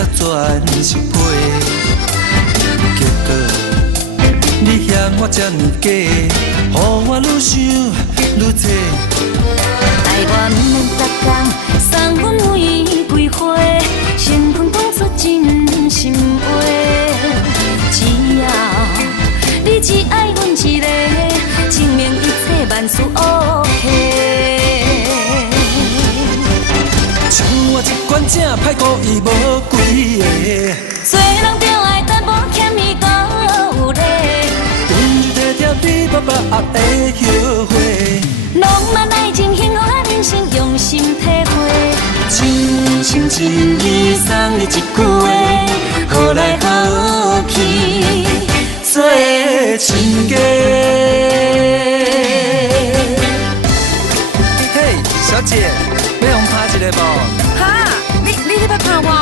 甲全是批，结果你嫌我这么假，予我愈想愈多。爱我毋免逐工送阮玫瑰花，成分讲出真心话。只要你只爱阮一个，证明一切万事 OK。像我这款正歹故意无几个，做人着爱淡薄欠伊搁有礼，温柔体贴比爸爸还会后悔。浪漫爱情幸福的人生用心体会，真心真意送你一句话，好来好去做亲家。嘿，小姐，要互拍一个无？哈，你要拍我哦？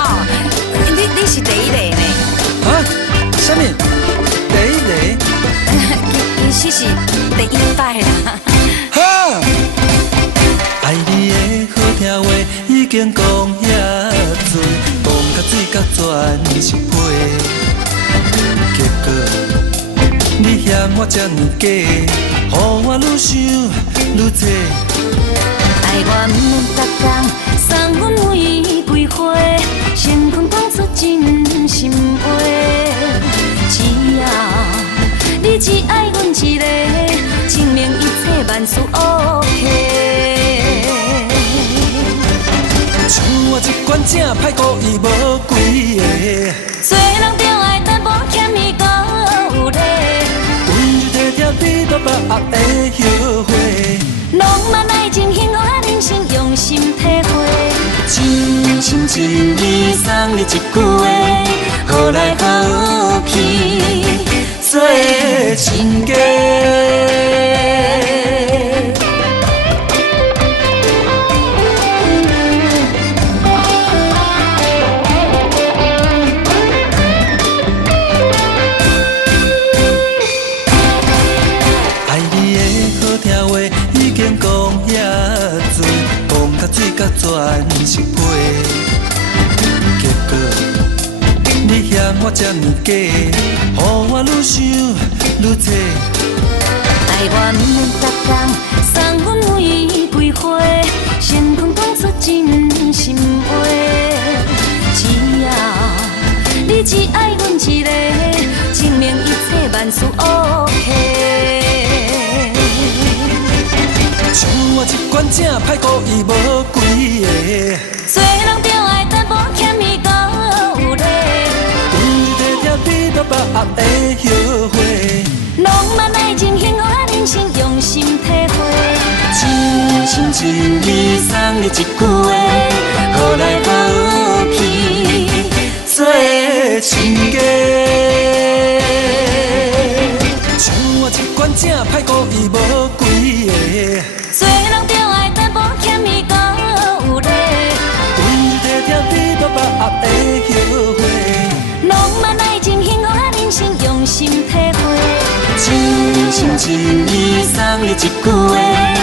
你是第一个呢？啊？什么？第一个？其实是第一摆啦。哈！爱你的好听话已经讲遐多，讲甲水甲全是批，结果你嫌我这么假，予我愈想愈多。爱我毋免逐工送阮玫瑰花，成分讲出真心话。只要你只爱阮一个，证明一切万事 OK。像我这款正歹故意无几个，做人着爱淡薄欠伊搁有礼，温柔体贴比爸爸还会后悔。浪漫爱情幸福的人生用心体会，真心真意送你一句话，好来好去做亲家。水甲全是批，结果你嫌我这么假，予我愈想愈多。爱我毋免逐工送阮玫瑰花，成分讲出真心话。只要你只爱阮一个，证明一切万事 OK。像我这款正歹故意无几个，做人着爱淡薄欠伊搁有礼，温柔体贴比爸爸还会后悔。浪漫爱情幸福的人生用心体会，真心真意送你一句话，好来好去做亲家。像我这款正歹故意无几个，做人着爱淡薄欠伊搁有礼，温柔体贴比爸爸还会后悔。浪漫爱情幸福的人生用心体会，真心真意送你一句话。